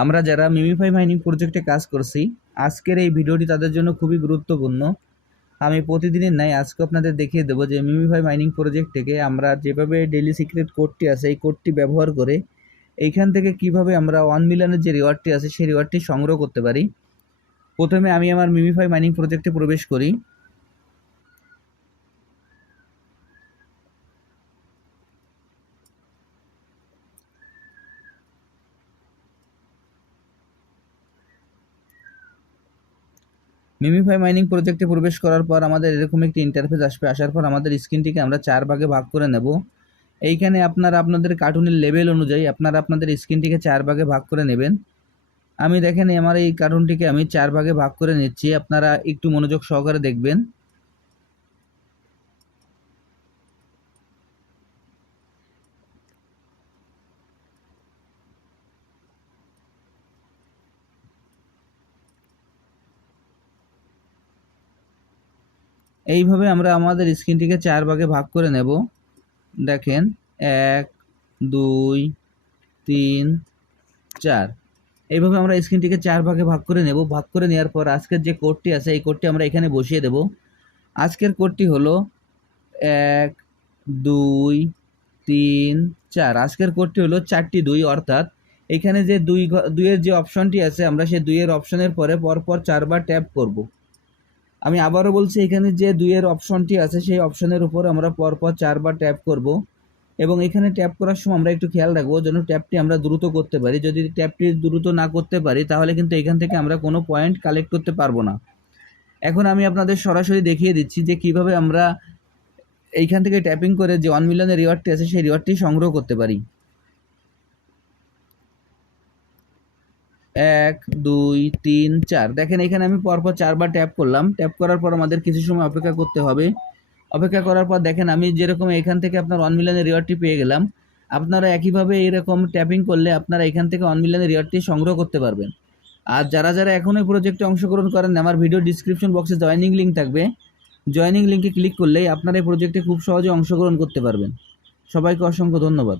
আমরা যারা MemeFi mining প্রজেক্টে কাজ করছি, আজকের এই ভিডিওটি তাদের জন্য খুবই গুরুত্বপূর্ণ। আমি প্রতিদিনের নাই আজকে আপনাদের দেখিয়ে দেবো যে মিমিফাই মাইনিং প্রজেক্ট থেকে আমরা যেভাবে ডেলি সিক্রেট কোডটি আছে, এই কোডটি ব্যবহার করে এইখান থেকে কীভাবে আমরা ওয়ান মিলিয়নের যে রিওয়ার্ডটি আছে, সেই রিওয়ার্ডটি সংগ্রহ করতে পারি। প্রথমে আমি আমার মিমিফাই মাইনিং প্রজেক্টে প্রবেশ করি। মিমিফাই মাইনিং প্রজেক্টে প্রবেশ করার পর আমাদের এরকম একটি ইন্টারফেস আসবে। আসার পর আমাদের স্ক্রিনটিকে আমরা চার ভাগে ভাগ করে নেব। এইখানে আপনারা আপনাদের কার্টুনের লেভেল অনুযায়ী আপনারা আপনাদের স্ক্রিনটিকে চার ভাগে ভাগ করে নেবেন। আমি দেখেন আমার এই কার্টুনটিকে আমি চার ভাগে ভাগ করে নিচ্ছি। আপনারা একটু মনোযোগ সহকারে দেখবেন। এইভাবে আমরা আমাদের স্ক্রিনটিকে চার ভাগে ভাগ করে নেব। দেখেন, এক, দুই, তিন, চার। এইভাবে আমরা স্ক্রিনটিকে চার ভাগে ভাগ করে নেব। ভাগ করে নেওয়ার পর আজকের যে কোডটি আছে, এই কোডটি আমরা এখানে বসিয়ে দেব। আজকের কোডটি হলো এক, দুই, তিন, চার। আজকের কোডটি হলো চারটি দুই, অর্থাৎ এখানে যে দুই দুইয়ের যে অপশনটি আছে, আমরা সেই দুইয়ের অপশনের পরে পরপর চারবার ট্যাপ করব। আমি আবারও বলছি, এখানে যে দুইয়ের অপশনটি আছে, সেই অপশনের উপর আমরা পরপর চারবার ট্যাপ করব। এবং এখানে ট্যাপ করার সময় আমরা একটু খেয়াল রাখব যেন ট্যাপটি আমরা দ্রুত করতে পারি। যদি ট্যাপটি দ্রুত না করতে পারি, তাহলে কিন্তু এখান থেকে আমরা কোনো পয়েন্ট কালেক্ট করতে পারব না। এখন আমি আপনাদের সরাসরি দেখিয়ে দিচ্ছি যে কীভাবে আমরা এইখান থেকে ট্যাপিং করে যে ওয়ান মিলিয়নের রিওয়ার্ডটি আছে, সেই রিওয়ার্ডটি সংগ্রহ করতে পারি। এক, দুই, তিন, চার। দেখেন, এখানে আমি পরপর চারবার ট্যাপ করলাম। ট্যাপ করার পর আমাদের কিছু সময় অপেক্ষা করতে হবে। অপেক্ষা করার পর দেখেন, আমি যেরকম এখান থেকে আপনার ওয়ান মিলিয়নের রিওয়ার্ডটি পেয়ে গেলাম, আপনারা একইভাবে এরকম ট্যাপিং করলে আপনারা এখান থেকে ওয়ান মিলিয়নের রিওয়ার্ডটি সংগ্রহ করতে পারবেন। আর যারা যারা এখনও প্রজেক্টে অংশগ্রহণ করেন, আমার ভিডিও ডিসক্রিপশন বক্সে জয়েনিং লিঙ্ক থাকবে। জয়েনিং লিঙ্কে ক্লিক করলেই আপনারা এই প্রজেক্টে খুব সহজে অংশগ্রহণ করতে পারবেন। সবাইকে অসংখ্য ধন্যবাদ।